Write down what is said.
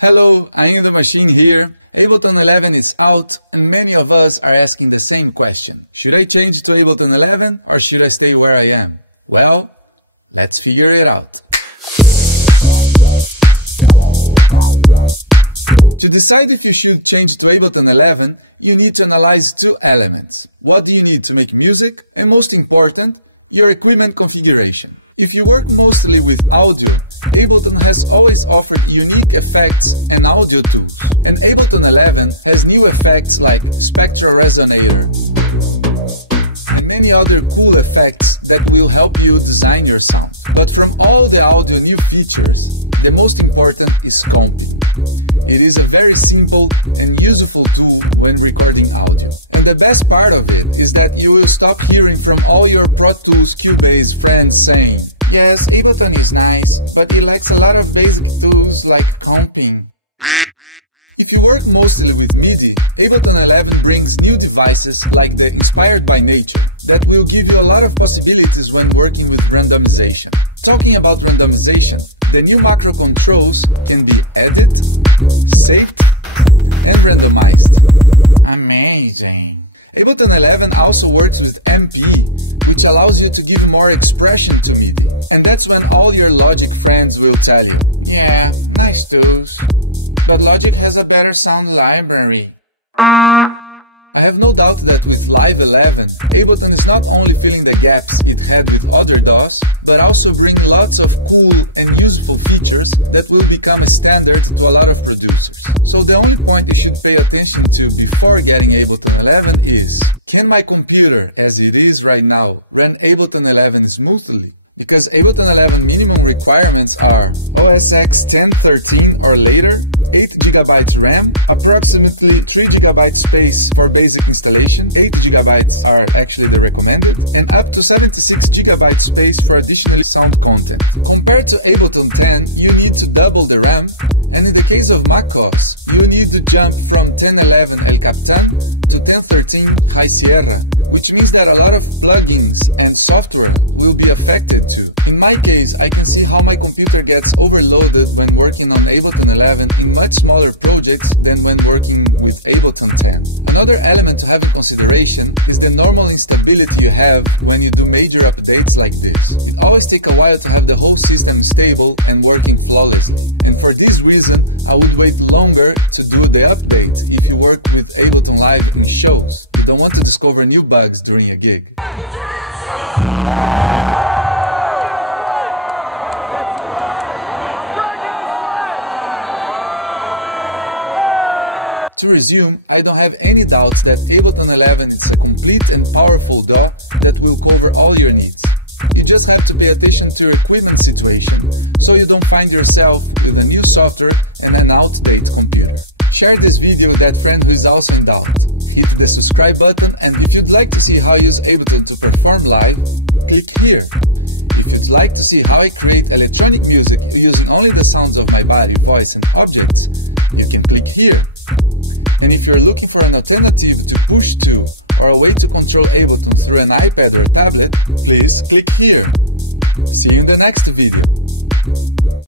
Hello, I am the machine here. Ableton 11 is out and many of us are asking the same question. Should I change to Ableton 11 or should I stay where I am? Well, let's figure it out. To decide if you should change to Ableton 11, you need to analyze two elements. What do you need to make music? And most important, your equipment configuration. If you work mostly with audio, Ableton has always offered unique effects and audio tools. And Ableton 11 has new effects like spectral resonator and many other cool effects that will help you design your sound. But from all the audio new features, the most important is comping. It is a very simple and useful tool when recording audio. And the best part of it is that you will stop hearing from all your Pro Tools Cubase friends saying, "Yes, Ableton is nice, but it lacks a lot of basic tools like comping." If you work mostly with MIDI, Ableton 11 brings new devices like the Inspired by Nature that will give you a lot of possibilities when working with randomization. Talking about randomization, the new macro controls can be edited, saved, and randomized. Amazing! Ableton 11 also works with MP, which allows you to give more expression to MIDI. And that's when all your Logic friends will tell you, "Yeah, nice tools, but Logic has a better sound library." I have no doubt that with Live 11, Ableton is not only filling the gaps it had with other DAWs, but also bringing lots of cool and useful features that will become a standard to a lot of producers. So the only point you should pay attention to before getting Ableton 11 is, can my computer, as it is right now, run Ableton 11 smoothly? Because Ableton 11 minimum requirements are OS X 10.13 or later, 8GB RAM, approximately 3GB space for basic installation, 8GB are actually the recommended, and up to 76GB space for additional sound content. Compared to Ableton 10, you need to double the RAM, and in the case of macOS, you need to jump from 10.11 El Capitan to 10.13 High Sierra, which means that a lot of plugins and software will be affected too. In my case, I can see how my computer gets overloaded when working on Ableton 11 in much smaller projects than when working with Ableton 10. Another element to have in consideration is the normal instability you have when you do major updates like this. It always takes a while to have the whole system stable and working flawlessly. And for this reason, I would wait longer to do the update if you work with Ableton Live in shows. You don't want to discover new bugs during a gig. To resume, I don't have any doubts that Ableton 11 is a complete and powerful DAW that will cover all your needs. You just have to pay attention to your equipment situation so you don't find yourself with a new software and an outdated computer. Share this video with that friend who is also in doubt. Hit the subscribe button, and if you'd like to see how I use Ableton to perform live, click here. If you'd like to see how I create electronic music using only the sounds of my body, voice and objects, you can click here. And if you're looking for an alternative to push to or a way to control Ableton through an iPad or tablet, please click here. See you in the next video.